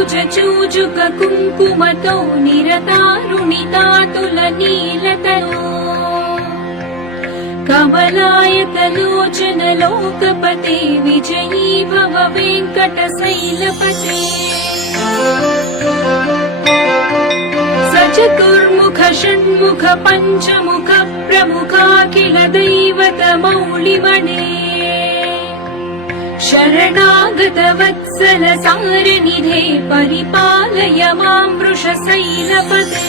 कुचूजुक कुङ्कुमतो निरतारुणितातुलनीलतनो कमलायतलोचन लोकपते विजयी भव वेङ्कटशैलपते चतुर्मुख षण्मुख पञ्चमुख प्रमुखाखिल दैवत मौलिमणे शरणागत वत्सल सारनिधे परिपालय मां वृषशैलपते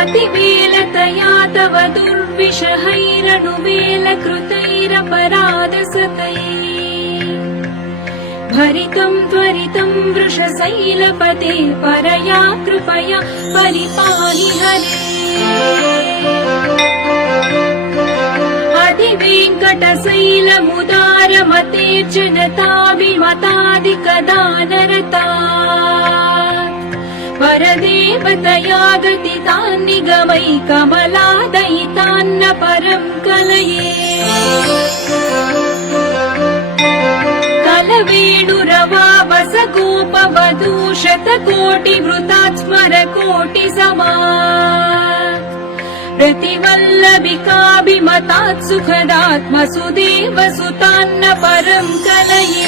अतिवेलतया तव दुर्विषहैरनुवेलकृतैरपराधसतैः भरितं त्वरितं वृषशैलपते परया कृपया परिपाहि हरे अधिवेङ्कटशैलमुदारमते जनताभिमतादिकदानरता परदेवतया गतितान् निगमै कमलादयितान्न परं कलये कलवेणुरवावस गोपवधू शतकोटिवृतात् स्मर कोटिसमात् प्रतिवल्लभिकाभिमतात् सुखदात्मसुदेव सुतान्न परं कलये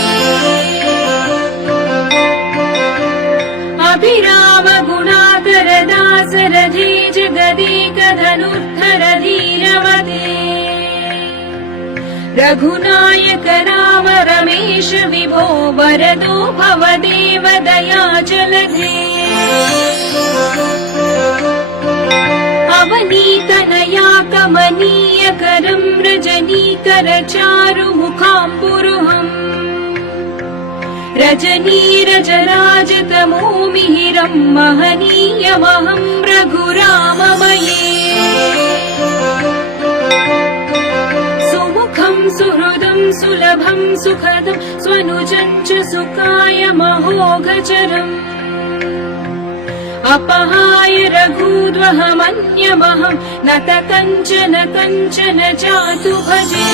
अभिराम गुणाकर दासरथे जगदेकधनुर्धर धीरवदे रघुनायक राम रमेश विभो वरदो भवदेव दयाजलधे अवनीतनया कमनीयकरं रजनीकर चारुमुखाम्बुरुहम् रजनीरजराजतमो मिहिरं महनीयमहं रघुराममये सुमुखं सुहृदं सुलभं सुखदं स्वनुजं च सुखाय महोघचरम् अपहाय रघूद्वहमन्यमहं नत कञ्चन कञ्चन जातु भजे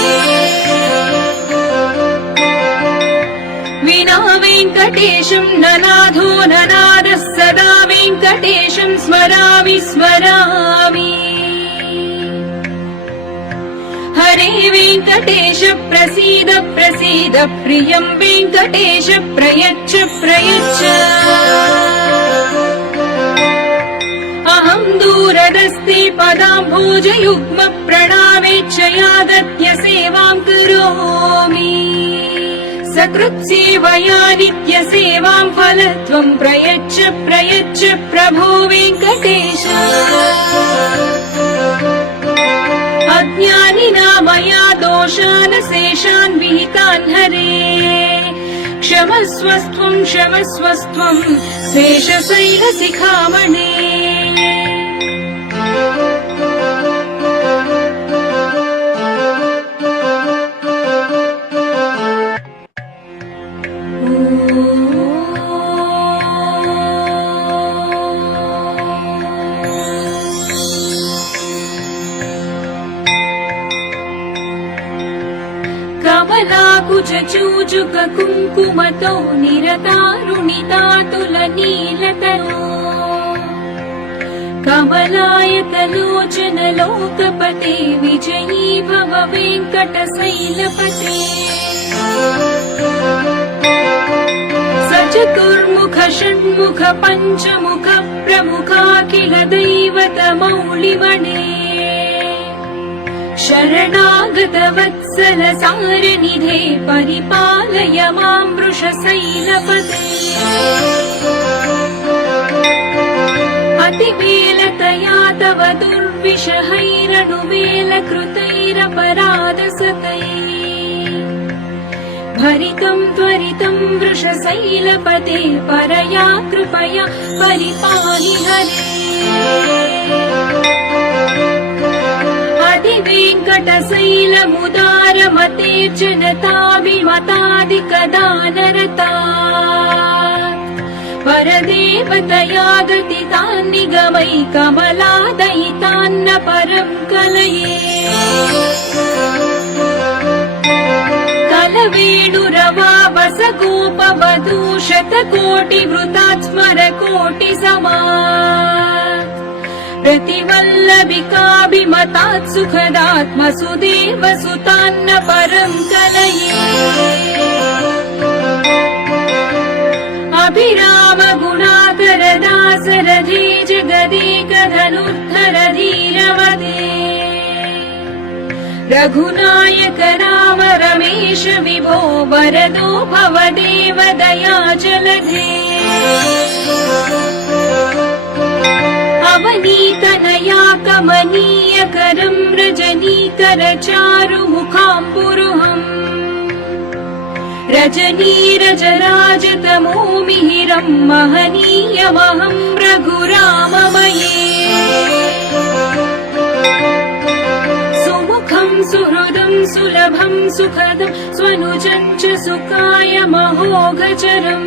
विना वेङ्कटेशं ननाथो ननादः सदा वेङ्कटेशं स्मरामि स्मरामि हरे वेङ्कटेश प्रसीद प्रसीद प्रियं वेङ्कटेश प्रयच्छ प्रयच्छ अहं दूरदस्ते पदाम्भोजयुग्म प्रणामेच्छया सेवां करोमि सकृत्सेवया नित्यसेवां फलत्वं प्रयच्छ प्रयच्छ प्रभो वेङ्कटेश अज्ञानिना मया दोषान् शेषान् विहितान् हरे क्षमस्वस्त्वं क्षमस्वस्त्वं शेषशैलशिखामणे कमलाकुचूजुक कुङ्कुमतो निरतारुणितातुलनीलतनो कमलायतलोचन लोकपते विजयी भव वेङ्कटशैलपते चतुर्मुख षण्मुख पञ्चमुख प्रमुखाखिल दैवत मौलिमणे शरणागत वत्सल सारनिधे परिपालय मां वृषशैलपते अतिवेलतया तव दुर्विषहैरनुवेलकृतैरपराधसतैः भरितं त्वरितं वृषशैलपते परया कृपया परिपाहि हरे अधिवेङ्कटशैलमुदारमते जनताभिमतादिकदानरता परदेवतया गतितान् निगमै कमलादयितान्न परं कलये कलवेणुरवावस शतकोटिवृतात् स्मरकोटिसमात् प्रतिवल्लभिकाभिमतात् सुखदात्मसुदेव सुतान्न परं कलये अभिराम गुणाकर दासरथे जगदेक धनुर्धर धीरवते रघुनायक राम रमेश विभो वरदो भवदेव दयाजलधे अवनीतनया कमनीयकरं रजनीकर चारुमुखाम्बुरुहम् रजनीरजराजतमो मिहिरं महनीयमहं रघुराममये सुमुखं सुहृदं सुलभं सुखदं स्वनुजं च सुखाय महोघचरम्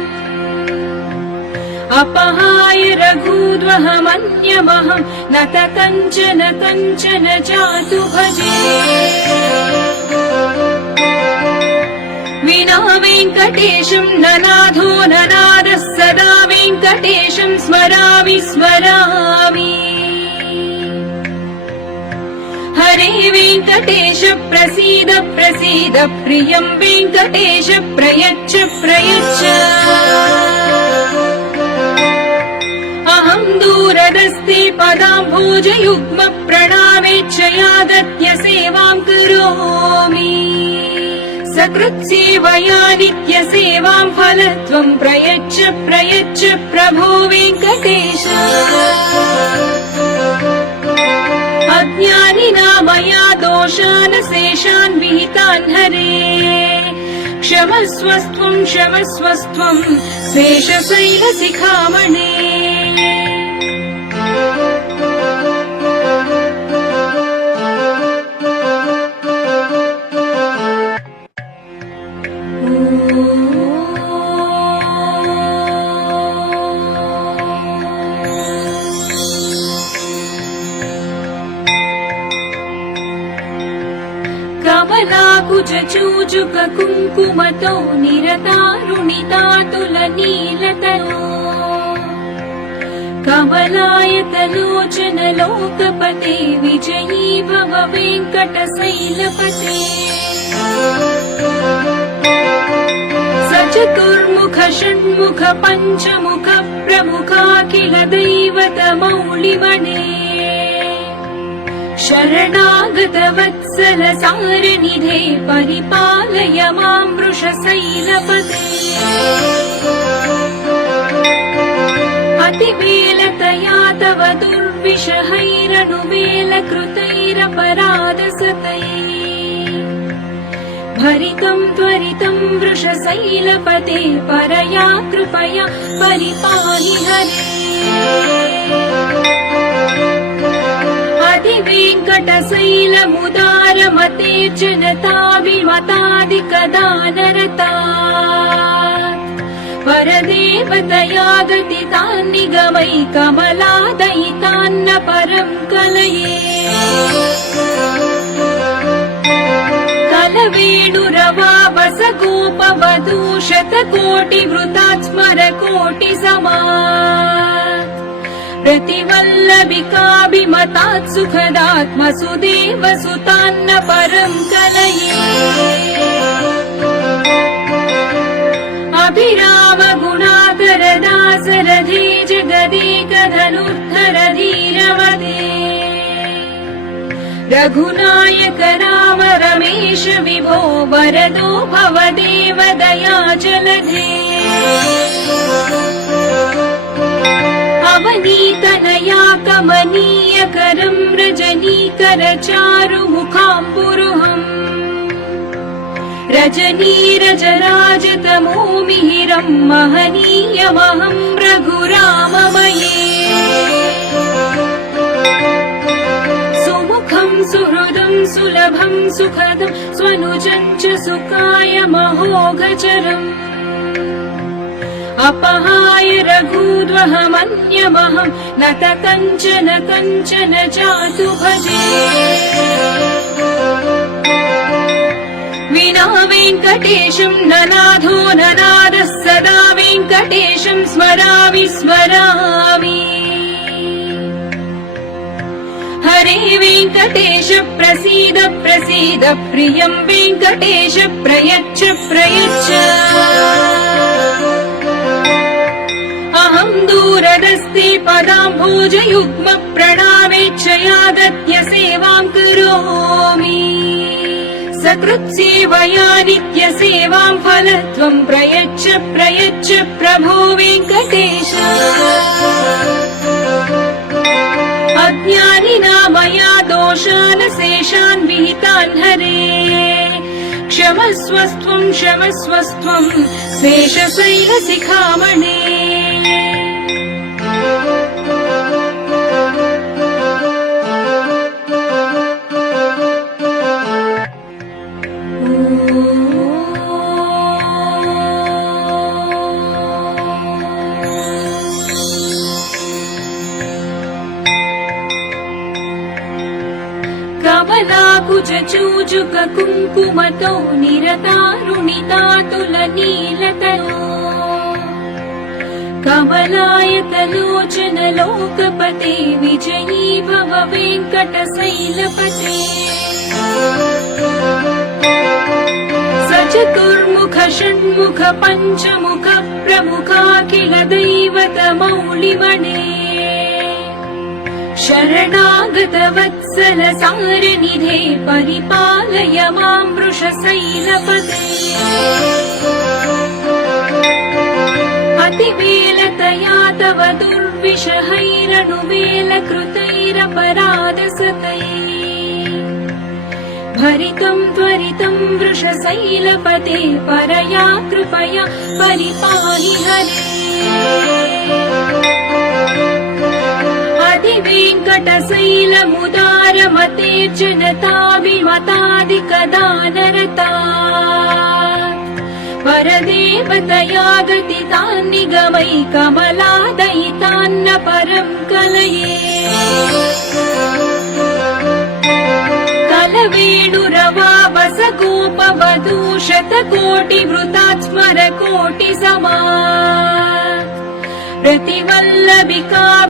अपहाय रघूद्वहमन्यमहं नत कञ्चन कञ्चन जातु भजे विना वेङ्कटेशं ननाथो ननादः सदा वेङ्कटेशं स्मरामि स्मरामि हरे वेङ्कटेश प्रसीद प्रसीद प्रियं वेङ्कटेश प्रयच्छ प्रयच्छ अहं दूरदस्ते पदाम्भोजयुग्म प्रणामेच्छयागत्य सेवां करोमि सकृत्सेवया नित्यसेवां फलत्वं प्रयच्छ प्रयच्छ प्रभो वेङ्कटेश अज्ञानिना मया दोषान् शेषान् विहितान् हरे क्षमस्वस्त्वं क्षमस्वस्त्वं शेषशैलशिखामणे कमलाकुचूजुक कुङ्कुमतो निरतारुणितातुलनीलतनो कमलायतलोचन लोकपते विजयी भव वेङ्कटशैलपते सचतुर्मुख षण्मुख पञ्चमुख प्रमुखाखिल दैवतमौलिमणे शरणागत वत्सल सारनिधे परिपालय मां वृषशैलपते अतिवेलतया तव दुर्विषहैरनुवेलकृतैरपराधसतैः भरितं त्वरितं वृषशैलपते परया कृपया परिपाहि हरे वेङ्कटशैलमुदारमते जनताभिमतादिकदानरता परदेवतया गतितान् निगमै कमलादयितान्न परं कलये कलवेणुरवावस गोपवधू शतकोटिवृतात् स्मरकोटिसमात् प्रतिवल्लभिकाभिमतात् सुखदात्मसुदेव सुतान्न परं कलये अभिराम गुणाकर दासरथे जगदेक धनुर्धर धीरवते रघुनायक राम रमेश विभो वरदो भवदेव दयाजलधे अवनीतनया कमनीयकरं रजनीकर चारुमुखाम्बुरुहम् रजनीरजराजतमो मिहिरं महनीयमहं रघुराममये सुमुखं सुहृदं सुलभं सुखदं स्वनुजं च सुखाय महोघचरम् अपहाय रघूद्वहमन्यमहं नत कञ्चन कञ्चन जातु भजे विना वेङ्कटेशं ननाथो ननादः सदा वेङ्कटेशं विस्मरामि। हरे वेङ्कटेश प्रसीद प्रसीद, प्रियं वेङ्कटेश प्रयच्छ प्रयच्छ। अहं दूरदस्ते पदाम्भोजयुग्म प्रणामेच्छयागत्य सेवां करोमि। सकृत्सेवया नित्यसेवां फलत्वं प्रयच्छ प्रयच्छ प्रभो वेङ्कटेश। अज्ञानिना मया दोषान् शेषान् विहितान् हरे, क्षमस्वस्त्वं क्षमस्वस्त्वं शेषशैलशिखामणे। कमलाकुचूजुक कुङ्कुमतो निरतारुणितातुलनीलतयो, कमलायतलोचन लोकपते विजयी भव वेङ्कटशैलपते। सचतुर्मुख षण्मुख पञ्चमुख प्रमुखाखिल दैवत मौलिमणे, शरणागत वत्सल सारनिधे परिपालय मां वृषशैलपते। अतिवेलतया तव दुर्विषहैरनुवेलकृतैरपराधसतैः, भरितं त्वरितं वृषशैलपते परया कृपया परिपाहि हरे। वेङ्कटशैलमुदारमतेर्जनताभिमतादिकदानरता, परदेवतया गतितान् निगमै कमलादयितान्न परं कलये। कलवेणुरवावस गोपवधू शतकोटिवृतात् स्मर कोटिसमा, प्रतिवल्लभिका